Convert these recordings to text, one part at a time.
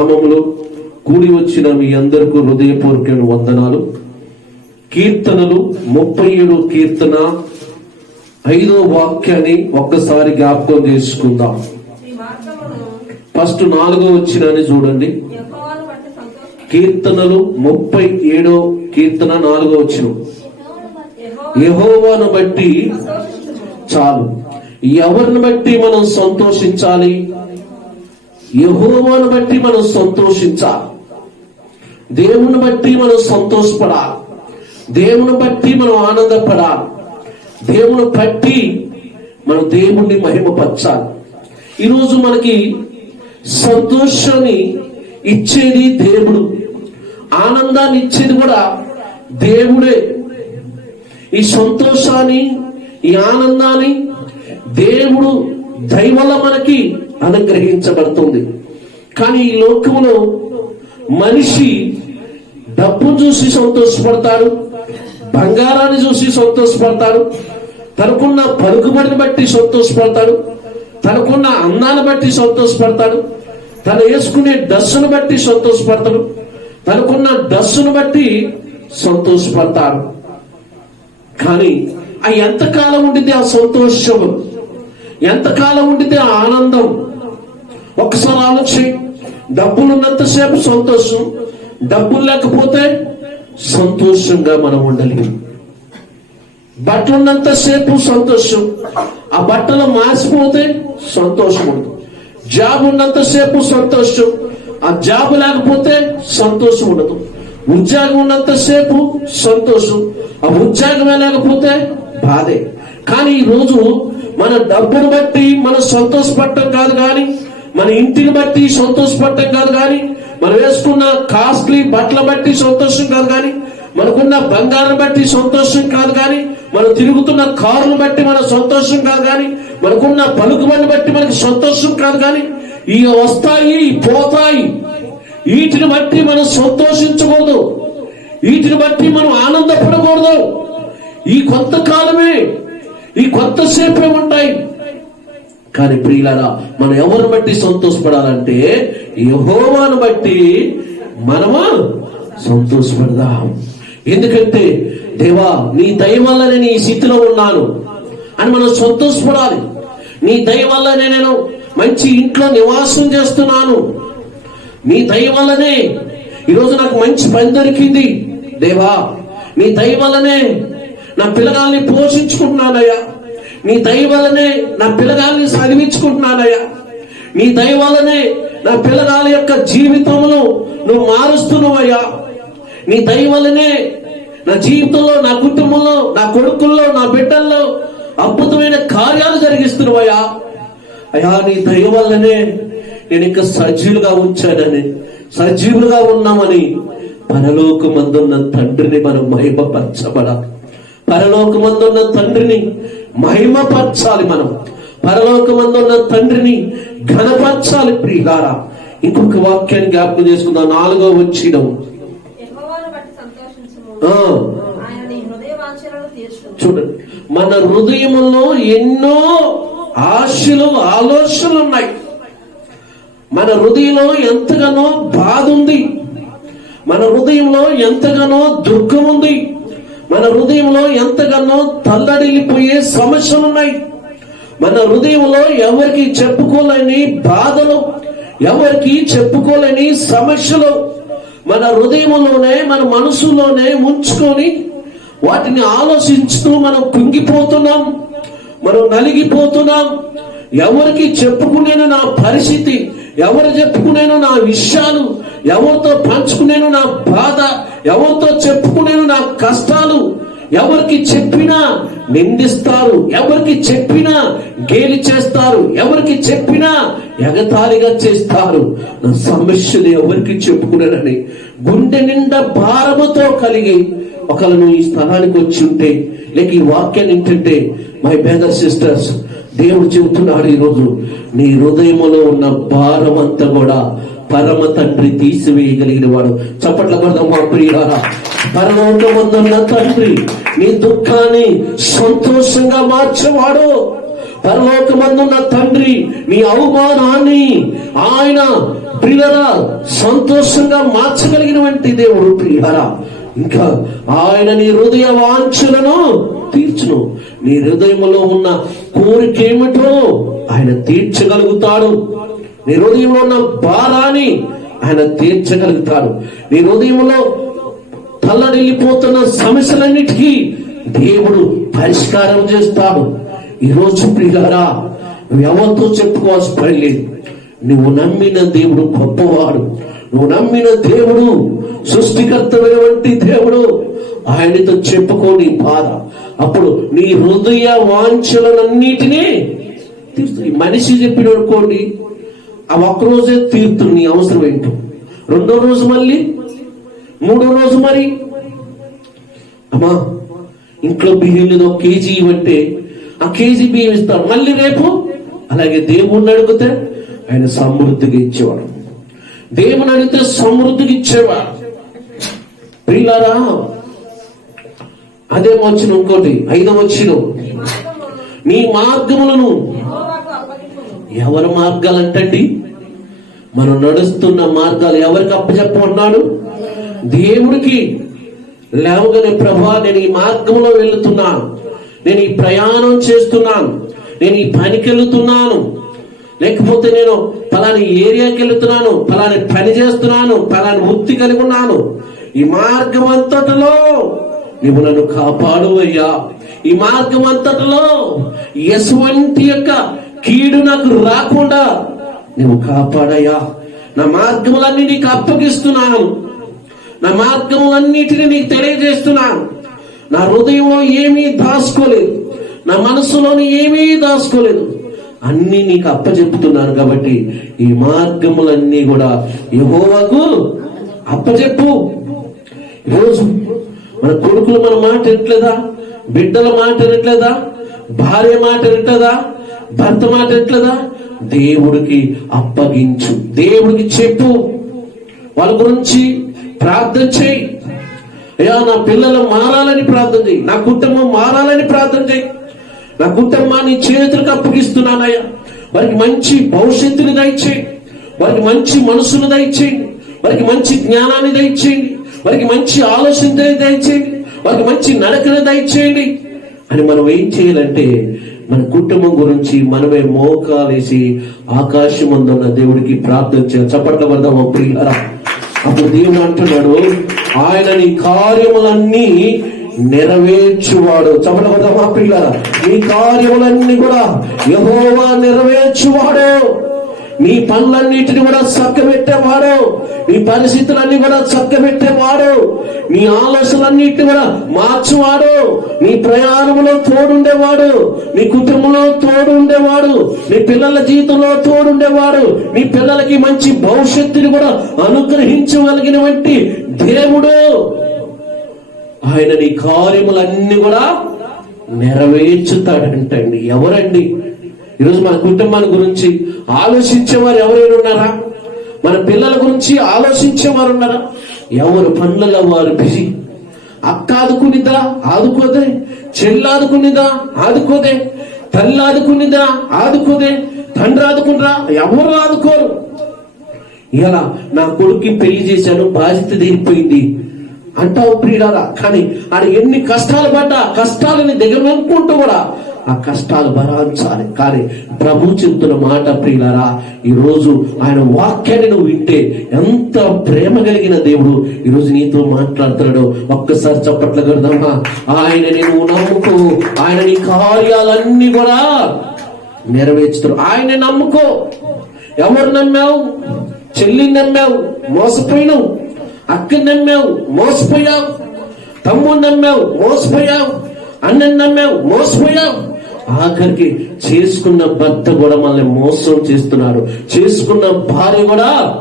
నామములో కూడి వచ్చిన మీ అందరికీ హృదయపూర్వకమైన వందనాలు. కీర్తనలు ముప్పై ఏడు కీర్తన ఐదో వాక్యాన్ని ఒక్కసారి జ్ఞాపకం చేసుకుందాం. ఫస్ట్ నాలుగో వచ్చినని చూడండి. కీర్తనలు ముప్పై ఏడో కీర్తన నాలుగో వచ్చిన. యహోవాను బట్టి చాలు. ఎవరిని బట్టి మనం సంతోషించాలి? యహోవాను బట్టి మనం సంతోషించాలి. దేవుని బట్టి మనం సంతోషపడాలి. దేవుని బట్టి మనం ఆనందపడాలి. దేవుని బట్టి మనం దేవుణ్ణి మహిమపరచాలి. ఈరోజు మనకి సంతోషాన్ని ఇచ్చేది దేవుడు. ఆనందాన్ని ఇచ్చేది కూడా దేవుడే. ఈ సంతోషాన్ని ఈ ఆనందాన్ని దేవుడు దైవల మనకి అనుగ్రహించబడుతుంది. కానీ ఈ లోకంలో మనిషి డబ్బు చూసి సంతోషపడతాడు బంగారాన్ని చూసి సంతోషపడతాడు తనకున్న పలుకుబడిని బట్టి సంతోషపడతాడు తనకున్న అందాన్ని బట్టి సంతోషపడతాడు తను వేసుకునే డస్సును బట్టి సంతోషపడతాడు తనకున్న డస్సును బట్టి సంతోషపడతాడు. కానీ ఆ ఎంతకాలం ఉండితే ఆ సంతోషం ఎంతకాలం ఉండితే ఆ ఆనందం? ఒకసారి ఆలోచి డబ్బులు ఉన్నంతసేపు సంతోషం డబ్బులు లేకపోతే సంతోషంగా మనం ఉండలేము. బట్టలు ఉన్నంతసేపు సంతోషం ఆ బట్టలు మాసిపోతే సంతోషం ఉండదు. జాబ్ ఉన్నంతసేపు సంతోషం ఆ జాబ్ లేకపోతే సంతోషం ఉండదు. ఉద్యోగం ఉన్నంతసేపు సంతోషం ఆ ఉద్యోగమే లేకపోతే బాధే. కానీ ఈ రోజు మన డబ్బును బట్టి మనం సంతోషపడటం కాదు కానీ మన ఇంటిని బట్టి సంతోషపడటం కాదు కానీ మనం వేసుకున్న కాస్ట్లీ బట్టల బట్టి సంతోషం కాదు కానీ మనకున్న బంగారం బట్టి సంతోషం కాదు కానీ మనం తిరుగుతున్న కారును బట్టి మన సంతోషం కాదు కానీ మనకున్న పలుకుబడిని బట్టి మనకి సంతోషం కాదు కానీ ఇవి వస్తాయి పోతాయి. వీటిని బట్టి మనం సంతోషించకూడదు. వీటిని బట్టి మనం ఆనందపడకూడదు. ఈ కొంతకాలమే ఈ కొంతసేపే ఉంటాయి. కానీ ప్రియులారా మనం ఎవరిని బట్టి సంతోషపడాలంటే యహోవాను బట్టి మనము సంతోషపడదాం. ఎందుకంటే దేవా నీ దయ వల్ల నేను ఈ స్థితిలో ఉన్నాను అని మనం సంతోషపడాలి. నీ దయ వల్లనే నేను మంచి ఇంట్లో నివాసం చేస్తున్నాను. నీ దయ వల్లనే ఈరోజు నాకు మంచి పని దొరికింది. దేవా నీ దయ వల్లనే నా పిల్లగాల్ని పోషించుకుంటున్నానయ్యా. నీ దయ వల్లనే నా పిల్లగాల్ని చదివించుకుంటున్నానయ్యా. నీ దయ వల్లనే నా పిల్లగాల యొక్క జీవితంలో నువ్వు మారుస్తున్నావయ్యా. నీ దయ వల్లనే నా జీవితంలో నా కుటుంబంలో నా కొడుకుల్లో నా బిడ్డల్లో అద్భుతమైన కార్యాలు జరిగిస్తున్నావయ్యా. అయ్యా నీ దయ వల్లనే నేను ఇంకా సజీవులుగా ఉంచానని సజీవులుగా ఉన్నామని పరలోకమందున్న తండ్రిని మనం మహిమపరచబడాలి. పరలోకమందున్న తండ్రిని మహిమపరచాలి మనం. పరలోకమందున్న తండ్రిని ఘనపరచాలి ప్రియులారా. ఇంకొక వాక్యాన్ని జ్ఞాపకం చేసుకుందాం. నాలుగో తీర్చును చూడండి. మన హృదయంలో ఎన్నో ఆశలు ఆలోచనలు ఉన్నాయి మన హృదయంలో ఎంతగానో బాధ ఉంది. మన హృదయంలో ఎంతగానో దుఃఖం ఉంది. మన హృదయంలో ఎంతగానో తల్లడిల్లిపోయే సమస్యలు ఉన్నాయి మన హృదయంలో ఎవరికి చెప్పుకోలేని బాధలు ఎవరికి చెప్పుకోలేని సమస్యలు మన హృదయంలోనే మన మనసులోనే ఉంచుకొని వాటిని ఆలోచించుతూ మనం కుంగిపోతున్నాం మనం నలిగిపోతున్నాం. ఎవరికి చెప్పుకునేను నా పరిస్థితి ఎవరు చెప్పుకునేను నా విషయాలు ఎవరితో పంచుకునేను నా బాధ ఎవరితో చెప్పుకునేను నా కష్టాలు ఎవరికి చెప్పినా నిందిస్తారు ఎవరికి చెప్పినా గేలి చేస్తారు ఎవరికి చెప్పినా ఎగతాళిగా చేస్తారు. నా సమస్యలు ఎవరికి చెప్పుకున్నానని గుండె నిండా భారముతో కలిగి ఒకళ్ళు నువ్వు ఈ స్థలానికి వచ్చి ఉంటే లేక ఈ వాక్యాన్ని ఏంటంటే మై బ్రదర్ సిస్టర్స్ దేవుడు చెబుతున్నాడు ఈరోజు నీ హృదయములో ఉన్న భారం అంతా కూడా పరమ తండ్రి తీసివేయగలిగిన వాడు చప్పట్ల పడదాం మా ప్రియారా పరలోకమందున్న తండ్రి నీ దుఃఖాన్ని సంతోషంగా మార్చేవాడు. పరలోకమందున్న తండ్రి నీ అవమానాన్ని ఆయన ప్రియరా సంతోషంగా మార్చగలిగినటువంటి దేవుడు ప్రియరా ఇంకా ఆయన నీ హృదయ వాంఛలను తీర్చును. నీ హృదయంలో ఉన్న కోరిక ఏమిటో ఆయన తీర్చగలుగుతాడు. నీ హృదయంలో ఉన్న భారాన్ని ఆయన తీర్చగలుగుతాడు. నీ హృదయంలో తల్లడిల్లిపోతున్న సమస్యలన్నిటికీ దేవుడు పరిష్కారం చేస్తాడు. ఈరోజు ప్రియారా ఎవరితో చెప్పుకోవాల్సి పని లేదు. నువ్వు నమ్మిన దేవుడు గొప్పవాడు. నువ్వు నమ్మిన దేవుడు సృష్టికర్తమైనటువంటి దేవుడు. ఆయనతో చెప్పుకోని బాధ. అప్పుడు నీ హృదయ వాంఛలన్నిటినీ మనిషి చెప్పిననుకోండి ఆ ఒక్కరోజే తీరుతుంది నీ అవసరం ఏంటో? రెండో రోజు మళ్ళీ? మూడో రోజు మరి? అమ్మా ఇంట్లో బియ్యం లేదు ఒక కేజీ ఇవ్వంటే ఆ కేజీ బియ్యం ఇస్తాడు. మళ్ళీ రేపు? అలాగే దేవుణ్ణి అడిగితే ఆయన సమృద్ధిగా ఇచ్చేవాడు. దేవుని అడిగితే సమృద్ధికి ఇచ్చేవాడు. ప్రియులారా అదే వచ్చిన ఇంకోటి ఐదో వచ్చిన. నీ మార్గములను ఎవరి మార్గాలు అంటండి మనం నడుస్తున్న మార్గాలు ఎవరికి అప్పచెప్పమన్నాడు? దేవుడికి. లేవగానే ప్రభా నేను ఈ మార్గంలో వెళ్తున్నాను నేను ఈ ప్రయాణం చేస్తున్నాను. నేను ఈ పనికి వెళ్తున్నాను లేకపోతే నేను పలాని ఏరియాకి వెళ్తున్నాను పలాని పని చేస్తున్నాను పలాని వృత్తి కలిగి ఉన్నాను. ఈ మార్గం అంతటిలో నువ్వు నన్ను కాపాడు అయ్యా. ఈ మార్గం అంతటిలో ఎటువంటి యొక్క కీడు నాకు రాకుండా నువ్వు కాపాడయ్యా. నా మార్గములన్నీ నీకు అప్పగిస్తున్నాను. నా మార్గములన్నిటిని నీకు తెలియజేస్తున్నాను. నా హృదయంలో ఏమీ దాచుకోలేదు. నా మనసులోని ఏమీ దాచుకోలేదు. అన్ని నీకు అప్పచెప్పుతున్నాను కాబట్టి ఈ మార్గములన్నీ కూడా యెహోవాకు అప్పచెప్పు ఈరోజు మన కొడుకులు మన మాట ఎట్లేదా బిడ్డల మాట ఎట్లేదా భార్య మాట ఎట్లేదా భర్త మాట ఎట్లదా? దేవుడికి అప్పగించు. దేవుడికి చెప్పు. వాళ్ళ గురించి ప్రార్థన చేయి. అయ్యా నా పిల్లలు మారాలని ప్రార్థన చేయి. నా కుటుంబం మారాలని ప్రార్థన చేయి. నా కుటుంబాన్ని చేతులకు అప్పగిస్తున్నానయ్యా. వారికి మంచి భవిష్యత్తుని దయచేయి. వారికి మంచి మనసును దయచేయండి వారికి మంచి జ్ఞానాన్ని దయచేయండి వారికి మంచి ఆలోచన దయచేయండి వారికి మంచి నడకను దయచేయండి. అని మనం ఏం చేయాలంటే మన కుటుంబం గురించి మనమే మోకాలేసి ఆకాశం అందున్న దేవుడికి ప్రార్థన చేయాలి. చప్పట్ల వద్ద అప్పుడు దేవుడు అంటున్నాడు ఆయన నీ కార్యములన్నీ నెరవేర్చువాడు. చప్పట్ల వద్ద మా ప్రియులరా. నీ కార్యములన్నీ కూడా యహోవా నెరవేర్చువాడు. నీ పనులన్నిటిని కూడా చక్కబెట్టేవాడు. నీ పరిస్థితులన్నీ కూడా చక్కబెట్టేవాడు. నీ ఆలోచనలన్నిటిని కూడా మార్చువాడు. నీ ప్రయాణంలో తోడుండేవాడు. నీ కుటుంబంలో తోడుండేవాడు. నీ పిల్లల జీవితంలో తోడుండేవాడు. నీ పిల్లలకి మంచి భవిష్యత్తుని కూడా అనుగ్రహించగలిగినటువంటి దేవుడు. ఆయన నీ కార్యములన్నీ కూడా నెరవేర్చుతాడంటండి. ఎవరండి? ఈరోజు మన కుటుంబాల గురించి ఆలోచించేవారు ఎవరైనా ఉన్నారా? మన పిల్లల గురించి ఆలోచించేవారు ఉన్నారా? ఎవరు పనులలో వారు బిజీ? అక్క ఆదుకునిదా? ఆదుకోదే. చెల్లాదుకునిదా ఆదుకోదే. తల్లి ఆదుకునిదా? ఆదుకోదే. తండ్రి ఆదుకునిరా ఎవరు ఆదుకోరు? ఇలా నా కొడుక్కి పెళ్ళి చేశాను బాధ్యత తీరిపోయింది. అంటావు ప్రియుడారా కానీ ఆయన ఎన్ని కష్టాలు పడ్డా కష్టాలని దగ్గర అనుకుంటూ కూడా ఆ కష్టాలు భరించాలి కానీ ప్రభు చెప్తున్న మాట ప్రియులరా ఈరోజు ఆయన వాక్యాన్ని నువ్వు వింటే ఎంత ప్రేమ కలిగిన దేవుడు ఈరోజు నీతో మాట్లాడుతున్నాడు. ఒక్కసారి చప్పట్లు కడదామా? ఆయన నువ్వు నమ్ముకో. ఆయన నీ కార్యాలన్నీ కూడా నెరవేర్చుతాడు. ఆయన నమ్ముకో. ఎవరు నమ్మావు? చెల్లిని నమ్మావు? మోసపోయినావు? అక్కని నమ్మావు? మోసపోయావు? తమ్ముడు నమ్మావు? మోసపోయావు? అన్నని నమ్మావు? మోసపోయావు? ఆఖరికి చేసుకున్న భర్త కూడా మనల్ని మోసం చేస్తున్నారు. చేసుకున్న భార్య కూడా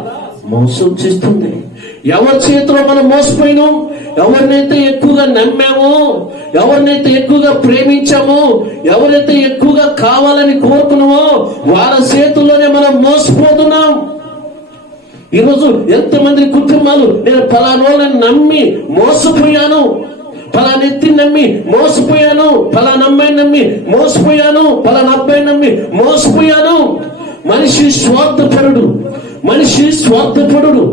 మోసం చేస్తుంది. ఎవరి చేతిలో మనం మోసపోయినాం? ఎవరినైతే ఎక్కువగా నమ్మామో ఎవరినైతే ఎక్కువగా ప్రేమించామో ఎవరైతే ఎక్కువగా కావాలని కోరుకున్నామో వాళ్ళ చేతుల్లోనే మనం మోసపోతున్నాం. ఈరోజు ఎంతమంది కుటుంబాలు నేను పలానోళ్ళని నమ్మి మోసపోయాను. ఫలానా ఎత్తిని నమ్మి మోసపోయాను ఫలానా అమ్మాయిని నమ్మి మోసపోయాను ఫలానా అబ్బాయిని నమ్మి మోసపోయాను. మనిషి స్వార్థపరుడు మనిషి స్వార్థపరుడు.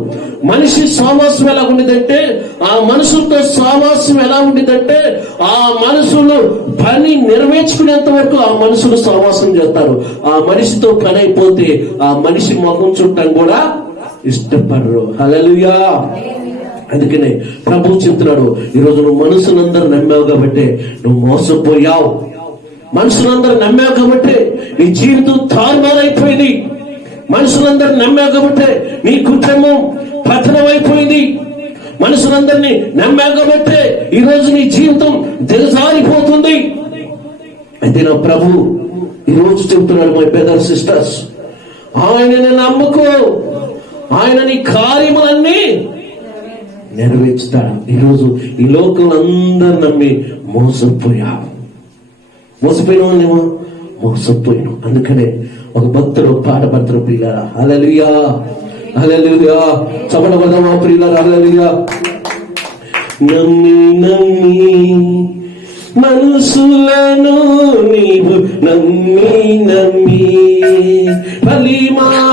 మనిషి సావాసం ఎలా ఉండిదంటే ఆ మనసుతో సావాసం ఎలా ఉండిదంటే ఆ మనసులో పని నెరవేర్చుకునేంత వరకు ఆ మనుషులు సావాసం చేస్తారు. ఆ మనిషితో పని అయిపోతే ఆ మనిషి ముఖం చుట్టం కూడా ఇష్టపడరు. హలలుయా అందుకనే ప్రభు చెప్తున్నాడు ఈరోజు నువ్వు మనుషులందరూ నమ్మావు కాబట్టి నువ్వు మోసపోయావు. మనుషులందరూ నమ్మావు కాబట్టి నీ జీవితం తారుమారైపోయింది. మనుషులందరూ నమ్మావు కాబట్టి నీ కుటుంబం పతనమైపోయింది. అయిపోయింది మనుషులందరినీ నమ్మావు కాబట్టి ఈరోజు నీ జీవితం దిగజారిపోతుంది. అయితే నా ప్రభు ఈరోజు చెప్తున్నాడు మై బ్రదర్ సిస్టర్స్ ఆయనని నమ్ముకో. ఆయన నీ కార్యములన్నీ నెరవేర్చుతాడు. ఈరోజు ఈ లోకం అందరు నమ్మి మోసపోయా మోసపోయిన వాళ్ళేమో మోసపోయిన అందుకనే ఒక భక్తుడు పాట పడతారు ప్రియులారా అలలుయా అలలుయా చమట పదమా ప్రియులారా అలలుయా నమ్మి నమ్మి మనసులను నీవు నమ్మి నమ్మి పలిమాలు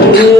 Thank you.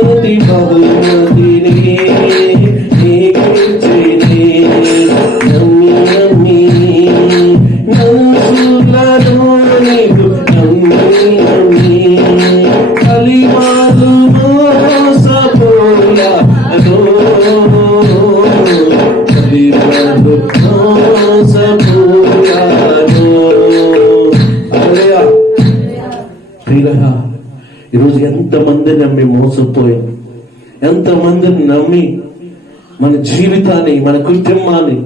మన కుటుంబాన్ని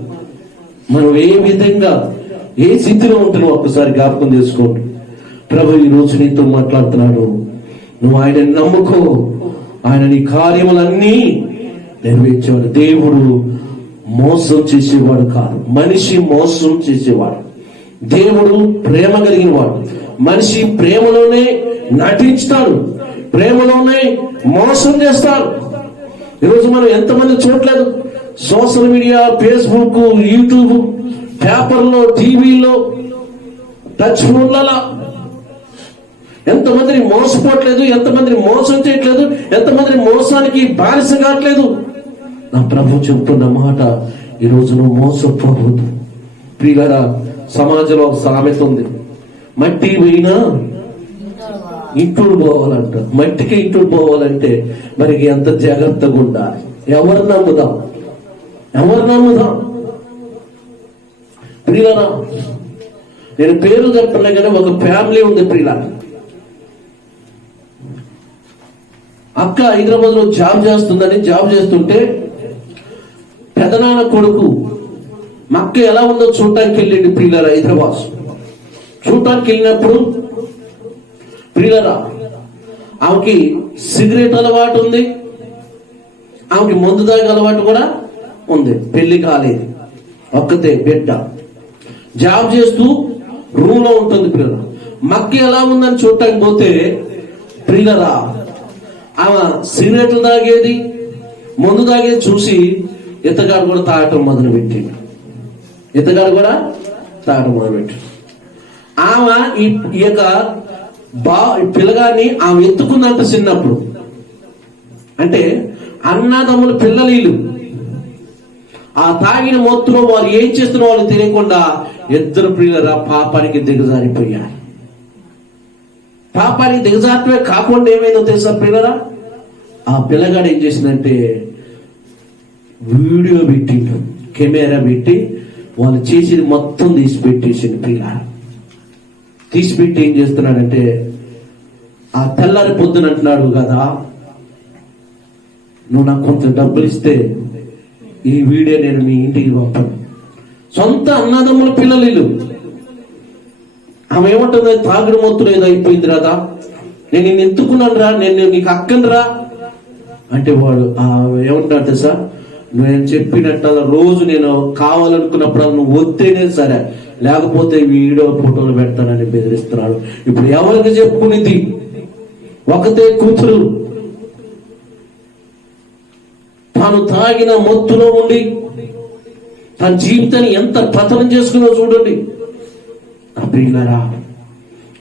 మనం ఏ విధంగా ఏ స్థితిలో ఉంటున్నావు ఒక్కసారి జ్ఞాపకం చేసుకోండి. ప్రభు ఈ రోజు నీతో మాట్లాడుతున్నాడు. నువ్వు ఆయన నమ్ముకో. ఆయన నీ కార్యములన్నీ నెరవేర్చేవాడు. దేవుడు మోసం చేసేవాడు కాదు. మనిషి మోసం చేసేవాడు. దేవుడు ప్రేమ కలిగిన వాడు మనిషి ప్రేమలోనే నటించుతాడు. ప్రేమలోనే మోసం చేస్తాడు. ఈరోజు మనం ఎంతమంది చూడలేదు. సోషల్ మీడియా ఫేస్బుక్ యూట్యూబ్ పేపర్లో టీవీలో టచ్ ఫోన్లలో. ఎంతమందిని మోసపోవట్లేదు ఎంతమందిని మోసం చేయట్లేదు ఎంతమందిని మోసానికి బానిస కావట్లేదు. నా ప్రభు చెప్తున్న మాట ఈరోజు నువ్వు మోసపోవద్దు ప్రియులరా సమాజంలో ఒక సామెత ఉంది. మట్టి పోయినా ఇంటుడు పోవాలంట. మట్టికి ఇంటుడు పోవాలంటే మనకి ఎంత జాగ్రత్తగా ఉండాలి. ఎవరు నమ్ముదాం? ఎవరు నమ్ముదాం ప్రియులరా నేను పేరు చెప్పలే కానీ ఒక ఫ్యామిలీ ఉంది ప్రియుల అక్క హైదరాబాద్లో జాబ్ చేస్తుందని జాబ్ చేస్తుంటే పెదనాన్న కొడుకు మా అక్క ఎలా ఉందో చూడటానికి వెళ్ళింది ప్రియులరా హైదరాబాద్. చూడటానికి వెళ్ళినప్పుడు ప్రియులరా ఆమెకి సిగరెట్ అలవాటు ఉంది ఆమెకి మందు తాగే అలవాటు కూడా ఉంది. పెళ్ళి కాలేదు. ఒక్కతే బిడ్డ. జాబ్ చేస్తూ రూమ్లో ఉంటుంది పిల్ల మక్క ఎలా ఉందని చూడటానికి పోతే పిల్లరా ఆమె సిగరెట్లు తాగేది మందు తాగేది చూసి ఇతగాడు కూడా తాగటం మొదలు ఇతగాడు కూడా తాగడం మొదలుపెట్టి ఆమె ఈ యొక్క బా పిల్లగాన్ని ఆమె ఎత్తుకున్నట్టు చిన్నప్పుడు. అంటే అన్నదమ్ముల పిల్లలు వీళ్ళు. ఆ తాగిన మొత్తులో వారు ఏం చేస్తున్న వాళ్ళు తెలియకుండా ఇద్దరు ప్రియులరా పాపానికి దిగజారిపోయారు. పాపానికి దిగజారిపోయి కాకుండా ఏమైందో తెలుసా ప్రియులరా? ఆ పిల్లగాడు ఏం చేసిందంటే వీడియో పెట్టిండు కెమెరా పెట్టి వాళ్ళు చేసేది మొత్తం తీసి పెట్టేసిండు పిల్ల తీసిపెట్టి ఏం చేస్తున్నాడంటే ఆ తెల్లారి పొద్దున అంటున్నాడు కదా నువ్వు నాకు కొంత డబ్బులు ఇస్తే ఈ వీడియో నేను మీ ఇంటికి పంపను. సొంత అన్నదమ్ముల పిల్లలు వీళ్ళు. ఆమె ఏమంటుంది? తాగుడు మొత్తం ఏదో అయిపోయింది రాదా నేను నిన్ను ఎత్తుకున్నాను రా నేను నీకు అక్కను రా. అంటే వాడు ఏమంటాడు తెలుసా? నేను చెప్పినట్టు రోజు నేను కావాలనుకున్నప్పుడు నువ్వు వస్తేనే సరే. లేకపోతే వీడియో ఫోటోలు పెడతానని బెదిరిస్తున్నాడు. ఇప్పుడు ఎవరికి చెప్పుకునేది? ఒకతే కూతురు. తాను తాగిన మొత్తులో ఉండి తన జీవితాన్ని ఎంత పతనం చేసుకున్నా చూడండి. నా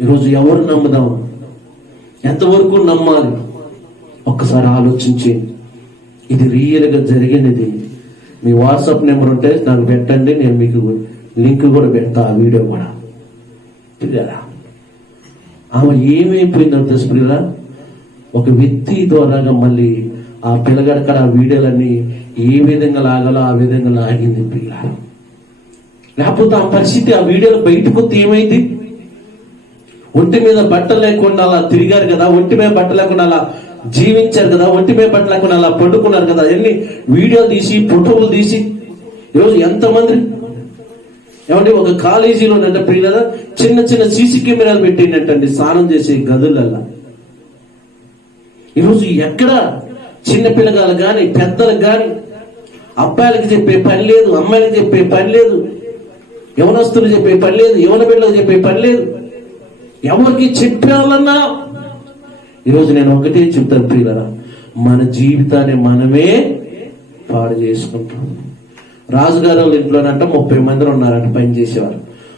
ఈరోజు ఎవరు నమ్ముదాం? ఎంతవరకు నమ్మాలి? ఒక్కసారి ఆలోచించి ఇది రియల్గా జరిగినది. మీ వాట్సాప్ నెంబర్ ఉంటే నాకు పెట్టండి నేను మీకు లింక్ కూడా పెడతా ఆ వీడియో కూడా. ప్రియులారా ఆమె ఏమైపోయిందంటే తెలుసు ఒక వ్యక్తి ద్వారాగా మళ్ళీ ఆ పిల్లగడకడ ఆ వీడియోలన్నీ ఏ విధంగా లాగాలో ఆ విధంగా లాగింది పిల్ల. లేకపోతే ఆ పరిస్థితి ఆ వీడియోలు బయటకు వస్తే ఏమైంది? ఒంటి మీద బట్టలు లేకుండా అలా తిరిగారు కదా ఒంటి మీద బట్ట లేకుండా అలా జీవించారు కదా ఒంటి మీద బట్ట లేకుండా అలా పండుకున్నారు కదా ఎన్ని వీడియోలు తీసి ఫోటోలు తీసి. ఈరోజు ఎంతమంది? ఏమంటే ఒక కాలేజీలో అంటే ప్రియులరా చిన్న చిన్న సీసీ కెమెరాలు పెట్టినట్టండి స్నానం చేసే గదులల్లా. ఈరోజు ఎక్కడ చిన్న పిల్లగాలు కానీ పెద్దలకు కానీ అబ్బాయిలకి చెప్పే పని లేదు అమ్మాయిలకి చెప్పే పని లేదు యవనస్తులు చెప్పే పని లేదు యవన బిడ్డలకు చెప్పే పని లేదు. ఎవరికి చెప్పాలన్నా ఈరోజు నేను ఒకటే చెప్తాను ప్రియులరా మన జీవితాన్ని మనమే పాడు చేసుకుంటాం. రాజుగారు వాళ్ళ ఇంట్లోనంట ముప్పై మందిలో ఉన్నారంట పని చేసేవారు.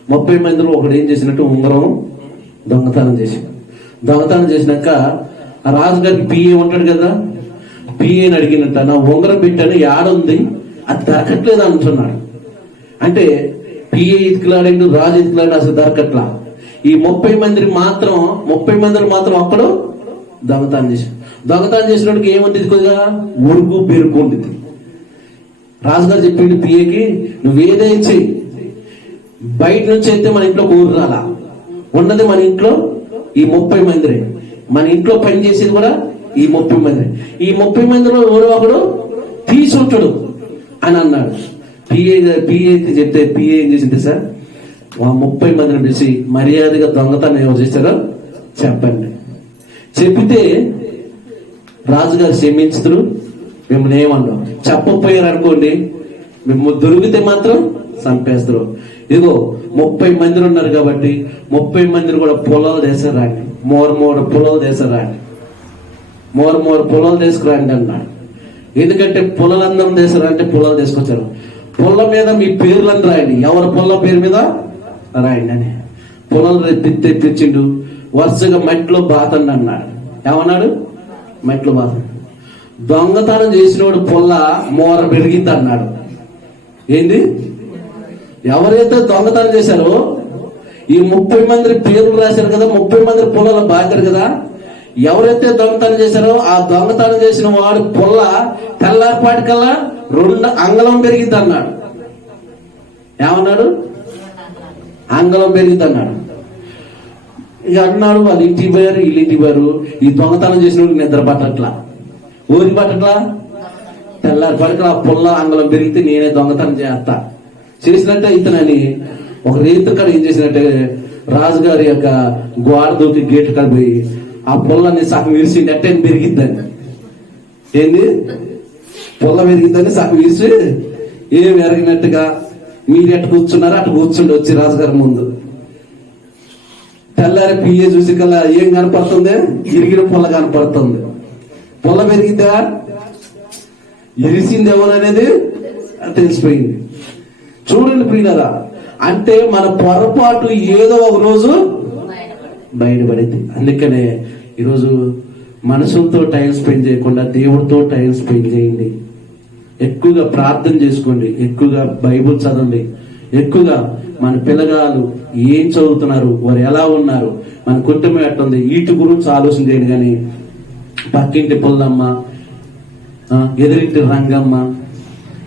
ముప్పై మందిలో ఒకడు ఏం చేసినట్టు ఉంగరం దొంగతనం చేసాడు దొంగతనం చేసినాక ఆ రాజుగారికి పిఏ ఉంటాడు కదా పిఏని అడిగినట్ట నా ఉంగరం పెట్టాను యాడుంది అది దొరకట్లేదు అంటున్నాడు. అంటే పిఏ ఇతికిలాడండు రాజు ఇతికిలాడు అసలు దొరకట్లా. ఈ ముప్పై మంది మాత్రం ముప్పై మందిని మాత్రం అక్కడ దొంగతనం చేశాడు దొంగతనం చేసినోడికి ఏముంటుంది కొద్దిగా ఉరుగు బెరుకు ఉంటుంది రాజుగారు చెప్పిండు పిఏకి నువ్వు బయట నుంచి అయితే మన ఇంట్లో ఊరు రాలా. ఉన్నది మన ఇంట్లో ఈ ముప్పై మందిరే. మన ఇంట్లో పని చేసేది కూడా ఈ ముప్పై మంది. ఈ ముప్పై మందిలో ఎవరో ఒకడు తీసి ఉంటాడు అని అన్నాడు. పిఏ పిఏ చెప్తే పిఏ ఏం చేసింది సార్? ఆ ముప్పై మందిని పిలిచి మర్యాదగా దొంగతనం ఎవరు చేశారో చెప్పండి. చెబితే రాజుగారు క్షమించుతురు మిమ్మల్ని ఏమన్నాం చెప్పపోయారు అనుకోండి మేము దొరికితే మాత్రం చంపేస్తారు. ఇదిగో ముప్పై మంది ఉన్నారు కాబట్టి ముప్పై మందిని కూడా పొలాలు దేశరాండి మోర మూడు పొలాలు దేశరాండి మోర మోర పొలాలు తీసుకురండి అన్నాడు. ఎందుకంటే పొలాలందరం తీసుకురంటే పొలాలు తీసుకొచ్చారు. పొల్ల మీద మీ పేర్లను రాయండి? ఎవరి పొల్ల పేరు మీద? రాయండి అని. పొలాలు తెప్పి- తెప్పించిండు వరుసగా మట్టిలో బాతండి అన్నాడు. ఏమన్నాడు? మట్టిలో బాత దొంగతనం చేసినోడు పొల్ల మోర పెరిగింది అన్నాడు. ఏంది? ఎవరైతే దొంగతనం చేశారో ఈ ముప్పై మంది పేర్లు రాశారు కదా ముప్పై మంది పొలాల బాగారు కదా ఎవరైతే దొంగతనం చేశారో ఆ దొంగతనం చేసిన వాడు పొల్ల తెల్లారిపాటికల్లా రెండు అంగళం పెరిగింది అన్నాడు ఏమన్నాడు? అంగళం పెరిగింది అన్నాడు ఇక అన్నాడు వాళ్ళు ఇంటికి పోయారు వీళ్ళు ఇంటికి పోయారు. ఈ దొంగతనం చేసిన వాడికి నిద్ర పట్టట్లా? ఊరి పట్టట్లా? తెల్లారి పడకల ఆ పుల్ల అంగళం పెరిగితే నేనే దొంగతనం చేస్తా. చేసినట్టే ఇతనని ఒక రైతు కాడ ఏం చేసినట్టే రాజుగారి యొక్క గోడ దూకి గేట్ కడిపోయి ఆ పుల్లని సగం విరిసి నెట్టే పెరిగిద్దని ఏంది? పుల్ల పెరిగిద్దని సగం విరిసి ఏం ఎరగినట్టుగా మీరు ఎట్ట కూర్చున్నారో అటు కూర్చుండి వచ్చి రాజుగారి ముందు. తెల్లారి పియ్య చూసి కల్లా ఏం కనపడుతుంది? ఇరిగిన పుల్ల కనపడుతుంది. పుల్ల పెరిగిద్దా ఇరిసింది ఎవరు అనేది తెలిసిపోయింది. చూడండి ప్రియులరా అంటే మన పొరపాటు ఏదో ఒక రోజు బయటపడింది అందుకనే ఈరోజు మనసుతో టైం స్పెండ్ చేయకుండా దేవుడితో టైం స్పెండ్ చేయండి. ఎక్కువగా ప్రార్థన చేసుకోండి. ఎక్కువగా బైబుల్ చదవండి. ఎక్కువగా మన పిల్లగాలు ఏం చదువుతున్నారు వారు ఎలా ఉన్నారు మన కుటుంబం ఎట్టుంది వీటి గురించి ఆలోచన చేయండి కానీ పక్కింటి పుల్లమ్మ ఎదురింటి రంగమ్మ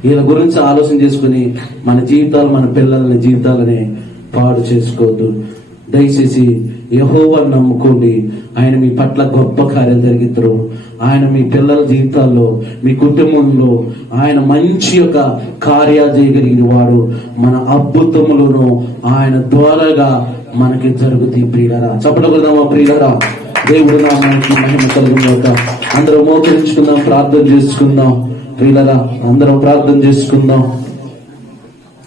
వీళ్ళ గురించి ఆలోచన చేసుకుని మన జీవితాలు మన పిల్లల జీవితాలని పాడు చేసుకోవద్దు. దయచేసి యహోవాను నమ్ముకోండి. ఆయన మీ పట్ల గొప్ప కార్యాలు జరిగిద్దరు. ఆయన మీ పిల్లల జీవితాల్లో మీ కుటుంబంలో ఆయన మంచి యొక్క కార్యాలు చేయగలిగిన వాడు. మన అద్భుతములను ఆయన ద్వారాగా మనకి జరుగుతాయి ప్రియులరా. చెప్పగలుగుదామా ప్రియులరా? దేవుడు నామానికి మహిమ కలుగుతాక అందరం మోకరించుకుందాం ప్రార్థన చేసుకుందాం. ప్రియులరా అందరం ప్రార్థన చేసుకుందాం.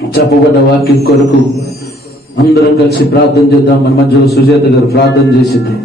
చెప్పబడ్డ వాక్యం కొరకు అందరం కలిసి ప్రార్థన చేద్దాం. మన మధ్యలో సుజేత గారు ప్రార్థన చేసింది.